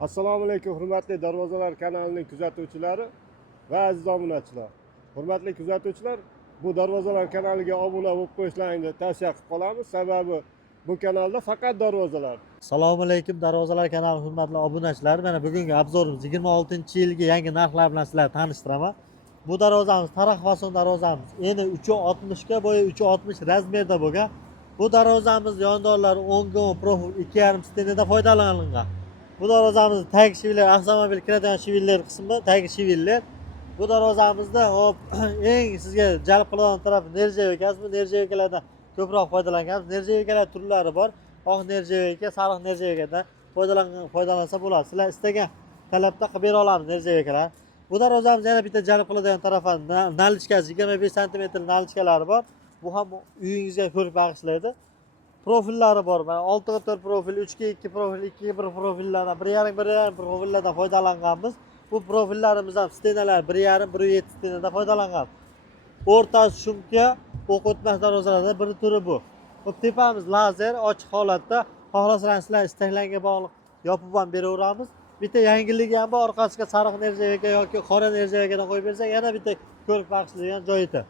Assalomu alaykum hurmatli Darvozalar kanalining kuzatuvchilari va aziz obunachilar. Hurmatli kuzatuvchilar, bu Darvozalar kanaliga obuna bo'lib qo'yishlaringizni tavsiya qilib qolamiz. Sababi bu kanalda faqat darvozalar. Assalomu alaykum Darvozalar kanali hurmatli obunachilar. Mana bugungi obzorimiz 26-yilgi yangi narxlar bilan sizlarni tanishtiraman. Bu darvozamiz taraq fason darvozamiz. Eni 3.60 ga, bo'yi 3.60 razmerda bo'lgan. Bu darvozamiz yondorlari 10 ga profil 2,5 stenida foydalanilgan. Bu darvozamiz tag shivillar, avtomobil kiradigan shivillar qismi tag shivillar. Bu darvozamizda hop eng sizga jalb qiladigan taraf nerjavka. Bu nerjavkalardan ko'proq foydalanganmiz. Nerjavkalar turlari bor. Oq nerjavka, sariq nerjavkadan foydalansa bo'ladi. Sizlar istagan talabda qilib bera olamiz nerjavkalar. Bu darvozamiz yana bitta jalb qiladigan tarafi nalichkasi 25 sm nalichkalari bor. Bu ham uyingizga ko'rib bag'ishlaydi. Profillari bor. Mana 6x4 profil, 3x2 profil, 2x1 profillardan, 1.5 profillardan foydalanganmiz. Bu profillarimiz ham stenalar 1.5 1.7 stenada foydalangan. O'rtasi shumka, o'q o'tmas darvozalarda bir turi bu. Tepamiz lazer ochiq holatda, xohlasangiz sizlar istaklariga bog'liq yopib ham beraveramiz. Bitta yangiligi ham bor, orqasiga sariq nerjavka yoki qora nerjavkadan qo'yib bersak, yana bitta ko'rib bag'ishlaydigan joyida.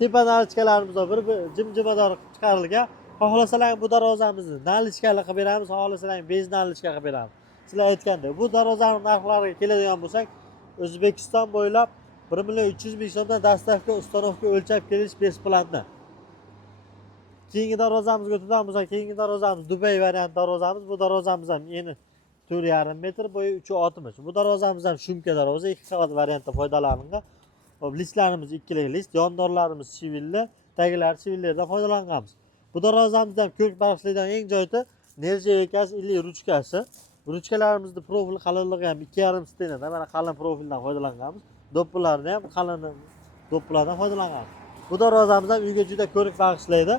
Tepa nalichkalarimiz bor, bir jimjimador chiqarilgan. Xohlasalar bu darvozamizni nalichkali qilib beramiz, xohlasalar bez nalichka qilib beramiz. Sizlar aytgandek, bu darvozaning narxlariga keladigan bo'lsak, O'zbekiston bo'ylab 1.300.000 so'mdan dastavka ustanovka o'lchab kelish besplatni. Keyingi darvozamizga o'tadigan bo'lsak, keyingi darvozamiz Dubay variant darvozamiz. Bu darvozamiz ham eni 4.5 metr, bo'yi 3.60. Bu darvozamiz ham shumka darvoza, 2 qavat variantda foydalanilgan. Listlarimiz ikkilik list, yondorlarimiz shivilli, taglari shivillardan foydalanganmiz. Bu darvozamizda ham ko'k bag'ishlaydigan eng joyda nerjavkasi, illi ruchkasi. Ruchkalarimizni profil qalinligi ham 2,5 stenada, mana qalin profildan foydalanganmiz. Do'ppilarni ham qalin do'ppilardan foydalanganmiz. Bu darvozamiz ham uyga juda ko'rik bag'ishlaydi.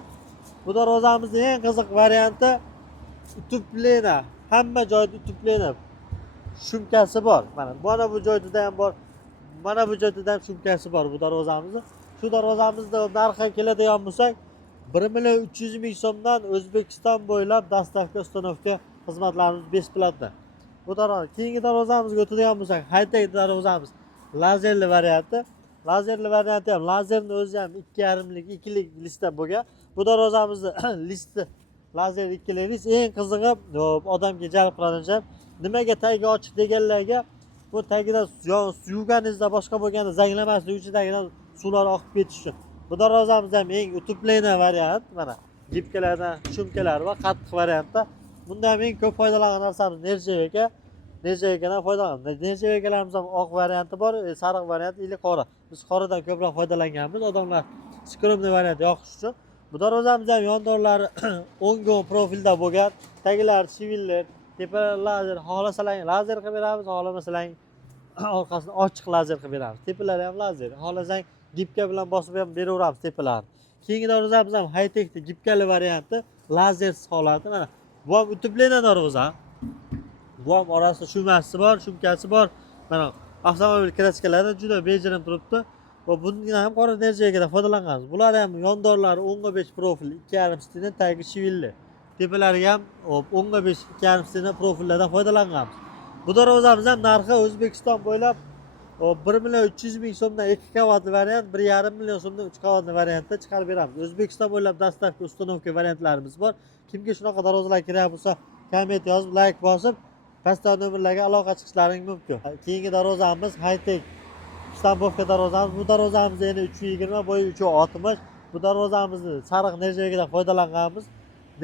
Bu darvozamizning eng qiziq varianti utuplena. Hamma joyda utuplena shumkasi bor. Mana bu joyda ham bor. Mana bu joyda ham shumkasi bor bu darvozamizning. Shu darvozamizda narxi keladigan bo'lsak, 1.300.000 so'mdan O'zbekiston bo'ylab dastavka ustanovka xizmatlarimiz besplatni. Bu darvoza keyingi darvozamizga o'tadigan bo'lsak, high-tech darvozamiz lazerli varianti. Lazerli varianti ham lazerning o'zi ham 2,5lik, 2lik listda bo'lgan. Bu darvozamizni listi lazer 2lik list eng qizig'i odamga jalb qiladigan nimaga tagi ochiq deganlarga, bu tagidan yuvganingizda boshqa bo'lganda zanglamaslik uchun tagidan suvlar oqib ketishi uchun. Bu darvozamiz ham eng utuplena variant, mana jipkalardan shumkalar va qattiq variantda. Bunda ham eng ko'p foydalangan narsamiz nerjavka. Nerjavkadan foydalanamiz. Nerjavkalarimiz ham oq varianti bor, sariq variant ili qora. Biz qoradan ko'proq foydalanganmiz, odamlar skromniy variant yoqish uchun. Bu darvozamiz ham yondorlari 10 ga profilda bo'lgan, taglari shivillar, tepalar lazer, xohlasalar lazer qilib beramiz, xohlamasalar orqasini ochiq lazer qilib beramiz. Tepalari ham lazer, xohlasang gipka bilan bosib ham beraveramiz tepalarni. Keyingi darvozamiz ham high-techni gipkali varianti, lazersiz holati. Mana bu ham utuplena darvoza. Bu ham orasida shumasi bor, shumkasi bor. Mana avtomobil kraskalarida juda bejirim turibdi. Va bundan ham qora nerjavkadan foydalanganmiz. Bular ham yondorlari 10.5 profil, 2,5 stendan tagi shivilli. Tepalari ham 10.5 2,5 stendan profillardan foydalanganmiz. Bu darvozamiz ham narxi O'zbekiston bo'ylab 1.300.000 so'mdan 2 qavatli variant, 1,5 million so'mdan 3 qavatli variantda chiqarib beramiz. O'zbekiston bo'ylab dastavka ustanovka variantlarimiz bor. Kimga shunaqa darvozalar kerak bo'lsa, komment yozib, like bosib, pastdagi nomerlarga aloqa chiqishlaring mumkin. Keyingi darvozamiz high-tech Istanbulga darvozamiz. Bu darvozamiz eni 3.20, bo'yi 3.60. Bu darvozamizni sariq nerjavkadan foydalanganmiz.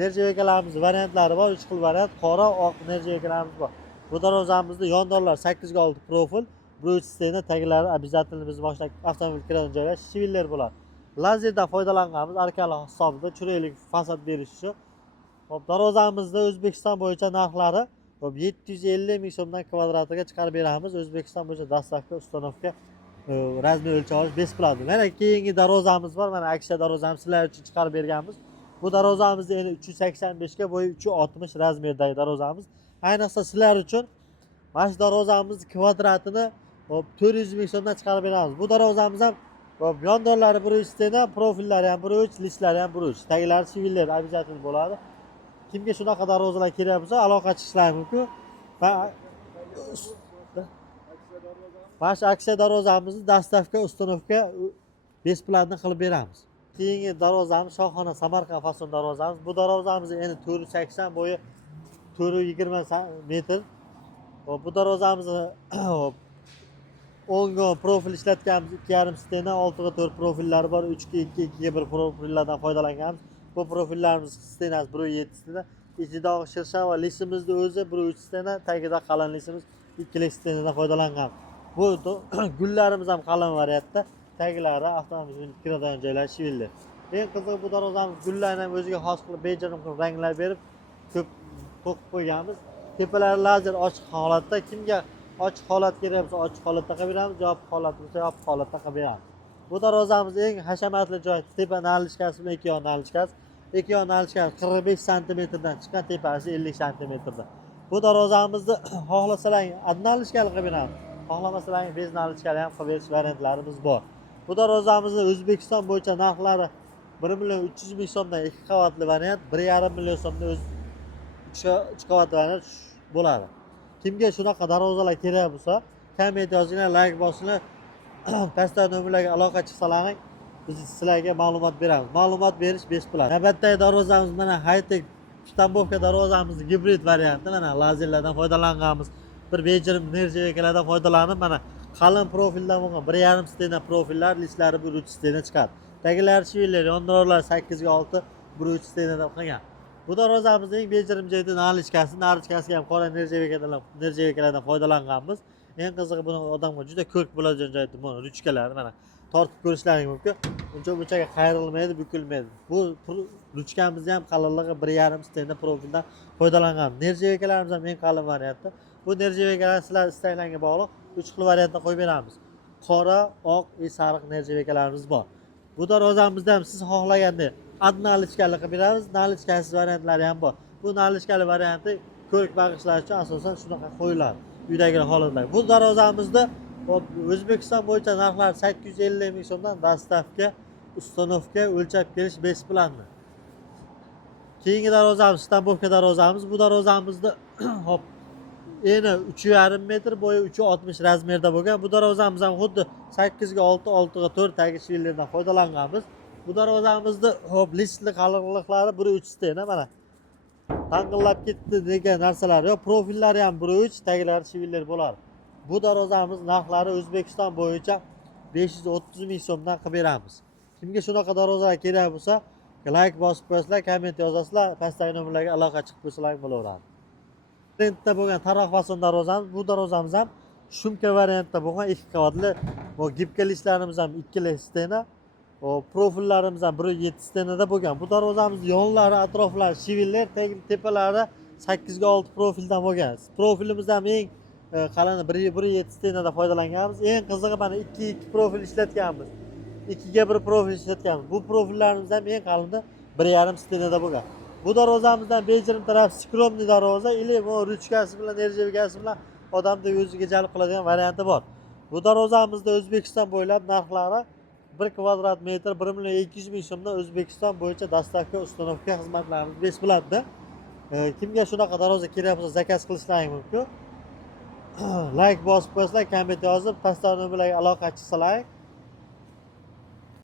Nerjavkalarimiz variantlari bor, 3 xil variant, qora, oq nerjavkalarimiz bor. Bu darvozamizda yondorlar 8 ga 6 profil, 1.3 stena taglari обязательно biz boshqa avtomobil kiradigan joylar shivillar bo'ladi. Lazerdan foydalanganmiz, arkali hisobida chiroyli fasad berish uchun. Hop, darvozamizda O'zbekiston bo'yicha narxlari 750.000 so'mdan kvadratiga chiqarib beramiz. O'zbekiston bo'yicha dastavka ustanovka razmer o'lchab olish besplatni. Mana keyingi darvozamiz bor. Mana aksiya darvozamiz sizlar uchun chiqarib berganmiz. Bu darvozamizni endi 385 ga, bo'yi 360 razmerdagi darvozamiz. Ayniqsa sizlar uchun mana shu darvozamiz kvadratini 400.000 so'mdan chiqarib beramiz. Bu darvozamiz ham yondorlari 1.3 stena, profillari ham 1.3, listlari ham 1.3, taglari shivillar обязательно bo'ladi. Kimga shunaqa darvozalar kerak bo'lsa, aloqa chiqishlari mumkin. Va Mana shu aksiya darvozamizni dastavka, ustanovka besplatni qilib beramiz. Keyingi darvozamiz Shohona Samarqand fason darvozamiz. Bu darvozamiz endi 480 bo'yi 420 metr. Hop, bu darvozamizni o'ngga profil ishlatganmiz, 2,5 stena, 6/4 profillari bor, 3/2, 2/1 profillardan foydalanganmiz. Bu profillarimiz stenasi 1,7 stena, ichidagi shirsha va lisimizni o'zi 1,3 stena, tagida qalin lisimiz 2 stenadan foydalangan. Bu gullarimiz ham qalin variantda, taglari avtomobilning kiradigan joylari shivilli. Eng qizig'i bu darvozamiz gullarni ham o'ziga xos qilib bejirim qilib ranglar berib ko'p to'qib qo'yganmiz. Tepalari lazer ochiq holatda, kimga ochiq holat kerak bo'lsa ochiq holatda qilib beramiz, yopiq holat bo'lsa yopiq holatda qilib beramiz. Bu darvozamiz eng hashamatli joy tepa nalishkasi bilan ikki yon nalishkasi. Ikki yon nalishkasi 45 sm dan chiqqan, tepasi 50 sm da. Bu darvozamizni xohlasalar nalishkali qilib beramiz. Xohlamasalar bez nalishkali ham qilib berish variantlarimiz bor. Bu darvozamizni O'zbekiston bo'yicha narxlari 1,3 million so'mdan 2 qavatli variant, 1,5 million so'mdan 3 qavatli variant bo'ladi. Kimga shunaqa darvozalar kerak bo'lsa, komment yozinglar, like bosinglar, pastda nomerlarga aloqa chiqsalaring, biz sizlarga ma'lumot beramiz. Ma'lumot berish besplat. Navbatdagi darvozamiz mana high-tech Stambovka darvozamiz gibrid varianti, mana lazerlardan foydalanganmiz. Bir bejirim nerjavekalardan foydalanib, mana qalin profildan bo'lgan 1,5 stena profillar, listlari 1,3 stena chiqadi. Tagilari shivillar, yondirorlar 8/6, 1,3 stenadan qilgan. Bu darvozamizning eng bejirim joyida nalishkasi ham qora nerjavekalardan foydalanganmiz. Eng qizig'i buni odamga juda ko'rk bo'ladigan joyda mana ruchkalari mana tortib ko'rishlaring mumkin. Bunchaga qayrilmaydi, bukilmaydi. Bu ruchkamizni ham qalinligi 1,5 stena profildan foydalangan. Nerjavekalarimiz ham eng qalin variantda. Bu nerjavekalar sizlar istaklaringga bog'liq 3 xil variantda qo'yib beramiz. Qora, oq va sariq nerjavekalarimiz bor. Bu darvozamizda ham siz xohlagandek nalishkali qilib beramiz, nalishkasiz variantlari ham bor. Bu nalishkali varianti ko'rk bag'ishlash uchun asosan shunaqa qo'yiladi. Uydagi holatlar. Bu darvozamizda O'zbekiston bo'yicha narxlar 850 ming so'mdan dastavka, ustanovka, o'lchab kelish besplatni. Keyingi darvozamiz Stambovka darvozamiz. Bu darvozamizda hop eni 3,5 metr, bo'yi 3,60 razmerda bo'lgan. Bu darvozamiz ham xuddi 8/6, 6/4 tagi shvillardan foydalanganmiz. Bu darvozamizda hop listli qalinliklari 1,3 stena mana. Tang'illab ketdi degan narsalar yo'q. Profillari ham 1,3, taglari shivillar bo'ladi. Bu darvozamiz narxlari O'zbekiston bo'yicha 530 ming so'mdan qilib beramiz. Kimga shunaqa darvozalar kerak bo'lsa, like bosib qo'yasizlar, komment yozasizlar, pastdagi nomerlarga aloqa chiqib qo'ysalar bo'laveradi. Trendda bo'lgan taroq fason darvozamiz, bu darvozamiz ham shumka variantda bo'lgan 2 qavatli. Bu gibkaliklarimiz ham 2 stena. Profillarimiz ham 1,7 stenada bo'lgan. Bu darvozamiz yonlari, atroflari shivillar, tepalari 8/6 profildan bo'lgan. Profilimiz ham eng qalini 1,7 stenada foydalanganmiz. Eng qizig'i mana 2/2 profil ishlatganmiz. 2/1 profil ishlatganmiz. Bu profillarimiz ham eng qalini 1,5 stenada bo'lgan. Bu darvozamizdan bejirim taraf skromniy darvoza, ili bu ruchkasi bilan, nerjavekasi bilan odamni o'ziga jalb qiladigan varianti bor. Bu darvozamizda O'zbekiston bo'ylab narxlari 1 kvadrat metr 1,2 million so'mdan O'zbekiston bo'yicha dastavka, ustanovka xizmatlarimiz besplatda. Kimga shunaqa darvoza kerak bo'lsa zakaz qilishlaring mumkin. Like bosib qo'yasizlar, komment yozib, pastda nomerlarga aloqa chiqsalaring.